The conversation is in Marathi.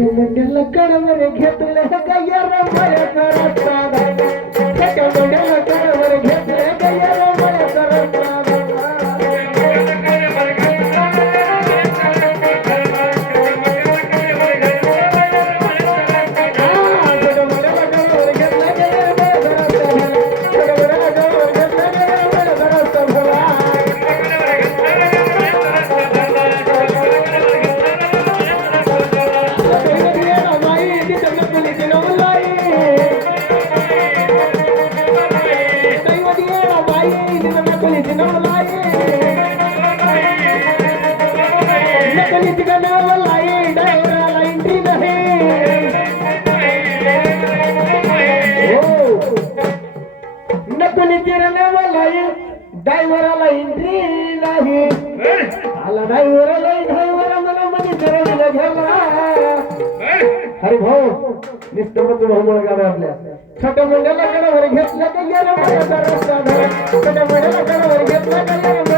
छोट्या मोठ्याला कडवर घेतलं गया रमायाचा रस्ता धागा छोट्या मोठ्याला कडवर घेतलं गया रमायाचा रस्ता ड्रायव्हरला एंट्री नाही आला ड्रायव्हर मला मध्ये ठरवलं घ्यायला अरे भाऊ निष्ठमत भाऊ गाव आपल्या छोट्या मुंड्याला गडावर घेतलं का गेला माझा रस्ता छोट्या मुंड्याला गडावर घेतला का